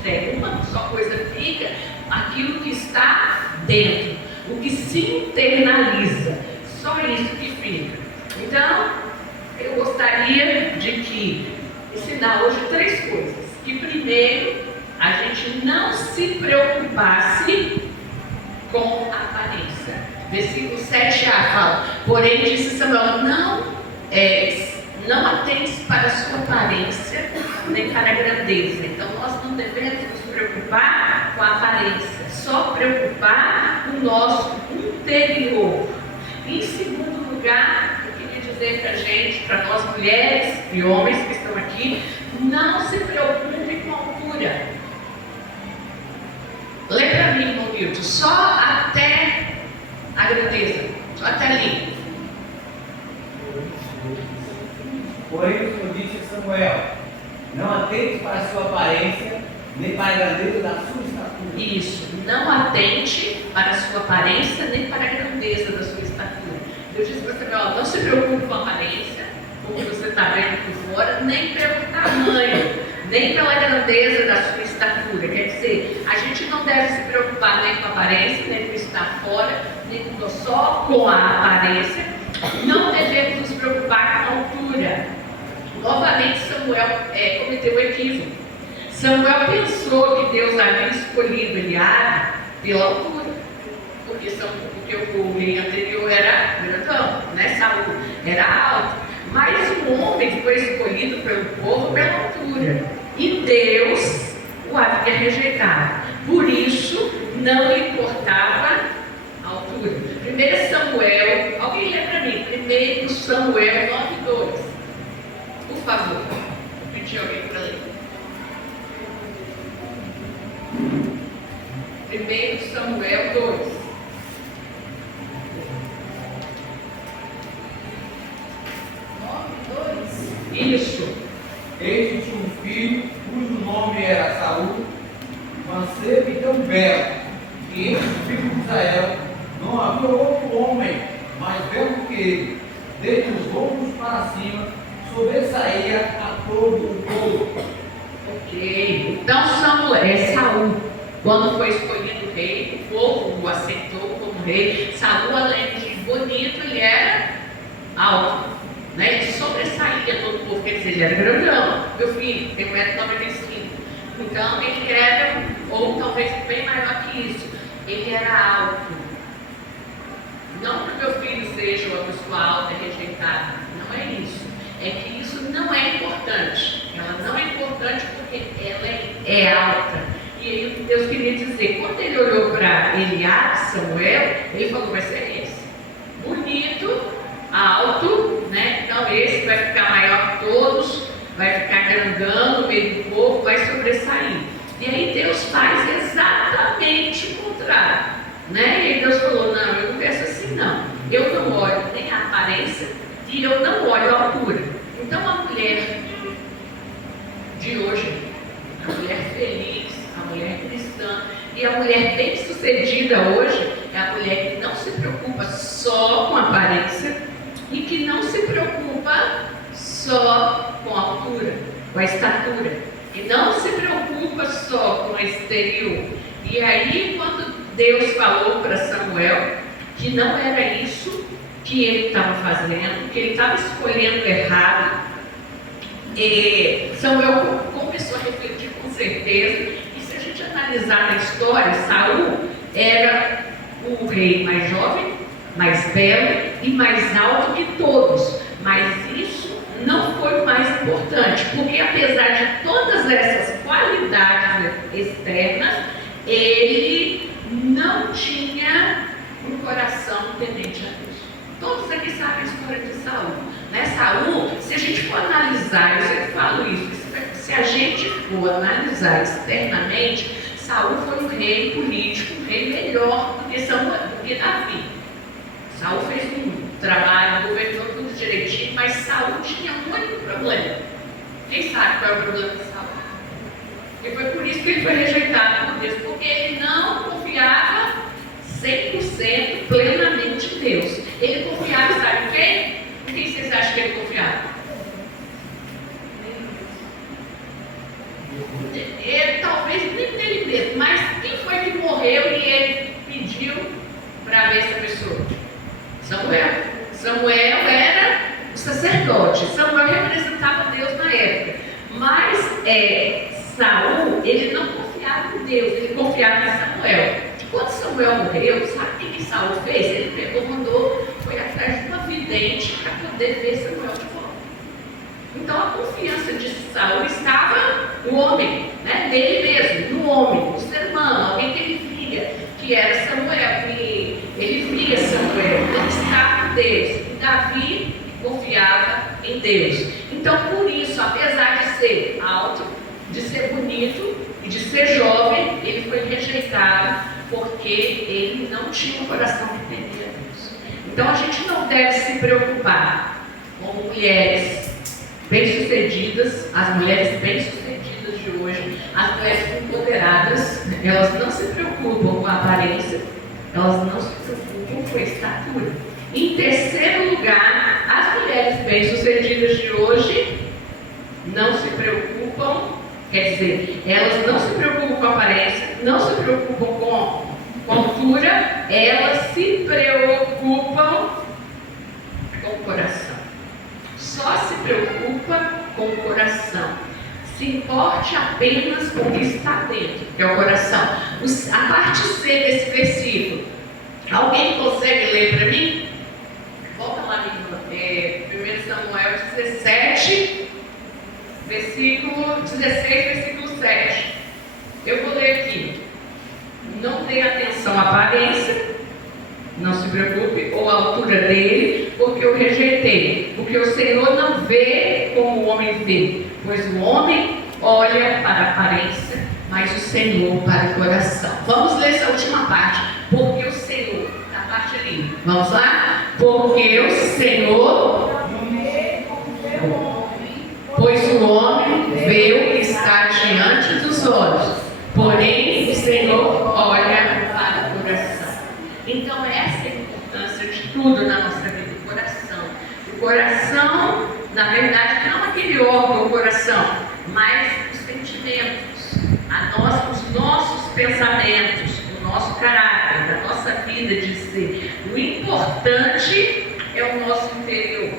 entrega. Uma só coisa fica, aquilo que está dentro, o que se internaliza, só isso que fica. Então, eu gostaria de ensinar hoje 3 coisas. Que primeiro, a gente não se preocupasse com a aparência. Versículo 7a fala: porém disse Samuel, não atentes para a sua aparência, nem para a grandeza. Então nós não devemos nos preocupar com a aparência, só preocupar com o nosso interior. Em segundo lugar, eu queria dizer para a gente, para nós mulheres e homens que estão aqui, não se preocupe com a altura. Lê para mim, irmão Nilton, só até a grandeza, só até ali. Porém, o Senhor disse a Samuel: não atente para a sua aparência, nem para a grandeza da sua estatura. Isso, não atente para a sua aparência, nem para a grandeza da sua estatura. Deus disse para Samuel: não se preocupe com a aparência, como você está vendo por fora, nem pelo tamanho, nem pela grandeza da sua estatura. Quer dizer, a gente não deve se preocupar nem com a aparência, nem com estar fora, nem só com a aparência. Não devemos nos preocupar com a altura. Novamente, Samuel cometeu um equívoco. Samuel pensou que Deus havia escolhido Eliabe pela altura, porque o rei anterior era grandão, né? Saul era alto, mas o homem foi escolhido pelo povo pela altura, e Deus o havia rejeitado. Por isso, não lhe importava a altura. 1 Samuel, alguém lê para mim, 1 Samuel 9:2. Por favor, vou pedir alguém para ler. 1 Samuel 2. Isso. Eis que tinha um filho, cujo nome era Saul, mancebo e tão belo, que entre os filhos de Israel não havia outro homem mais belo que ele. Desde os ombros para cima, sobressaía a todo o povo. Ok. Então Saul, quando foi escolhido rei, o povo o aceitou como rei. Saul, além de bonito, ele era alto, né? Ele sobressaía todo o povo, quer dizer, ele era grandão. Meu filho tem 1,95 m. Então ele era, ou talvez bem maior que isso, ele era alto. Não que o meu filho seja uma pessoa alta e rejeitada, não é isso. É que isso não é importante. Ela não é importante porque ela é alta. E aí Deus queria dizer, quando ele olhou para Eliabe, Samuel, ele falou: vai ser esse. Bonito, alto, né? Então esse vai ficar maior que todos, vai ficar grandão no meio do povo, vai sobressair. E aí Deus faz exatamente o contrário, né? E aí Deus falou: não, eu não penso assim não. Eu não olho nem a aparência e eu não olho a altura. Então a mulher de hoje, a mulher feliz, a mulher cristã e a mulher bem sucedida hoje é a mulher que não se preocupa só com a aparência e que não se preocupa só com a altura, com a estatura, e não se preocupa só com o exterior. E aí quando Deus falou para Samuel que não era isso que ele estava fazendo, que ele estava escolhendo errado, Samuel começou a refletir com certeza. E se a gente analisar na história, Saul era o rei mais jovem, mais belo e mais alto que todos, mas isso não foi o mais importante, porque apesar de todas essas qualidades externas, ele não tinha um coração temente a Deus. Todos aqui sabem a história de Saul, né? Saul, se a gente for analisar, eu sempre falo isso, se a gente for analisar externamente, Saul foi um rei político, um rei melhor do que Davi. Saul fez um trabalho, governou tudo direitinho, mas Saul tinha um único problema. Quem sabe qual é o problema de Saul? E foi por isso que ele foi rejeitado por Deus, porque ele não confiava 100% plenamente em Deus. Ele confiava, sabe em quem? Em quem vocês acham que ele confiava? Talvez nem dele mesmo, mas quem foi que morreu e ele pediu para ver essa pessoa? Samuel. Samuel era o sacerdote. Samuel representava Deus na época. Mas Saul, ele não confiava em Deus, ele confiava em Samuel. E quando Samuel morreu, sabe o que Saul fez? Ele foi atrás de uma vidente para poder ver Samuel de volta. Então a confiança de Saul estava no homem, né? Nele mesmo, no homem, no ser humano, alguém que ele via, que era Samuel, que ele via Samuel, ele estava em Deus. E Davi confiava em Deus. Então, por isso, apesar de ser alto, de ser bonito e de ser jovem, ele foi rejeitado porque ele não tinha um coração que temia a Deus. Então, a gente não deve se preocupar com mulheres bem-sucedidas, as mulheres bem-sucedidas de hoje, as mulheres empoderadas, elas não se preocupam com a aparência, elas não se preocupam com a estatura. Em terceiro lugar, as mulheres bem-sucedidas de hoje não se preocupam, quer dizer, elas não se preocupam com a aparência, não se preocupam com altura, elas se preocupam com o coração. Só se preocupa com o coração. Se importe apenas com o que está dentro, que é o coração. A parte C desse versículo, alguém consegue ler para mim? Volta lá, minha irmã. 1 Samuel 17, versículo 16, versículo 7. Eu vou ler aqui. Não dê atenção à aparência, não se preocupe, ou à altura dele, porque eu rejeitei. Porque o Senhor não vê como o homem vê, pois o homem olha para a aparência, mas o Senhor para o coração. Vamos ler essa última parte. Porque o Senhor, a parte ali. Vamos lá? Porque o Senhor não vê como vê o homem, pois o homem vê o que está diante dos olhos, porém o Senhor olha para o coração. Então essa é a importância de tudo na nossa vida, o coração. O coração, na verdade, não aquele órgão, o coração, mas os sentimentos, os nossos pensamentos, o nosso caráter, a nossa vida de ser. O importante é o nosso interior.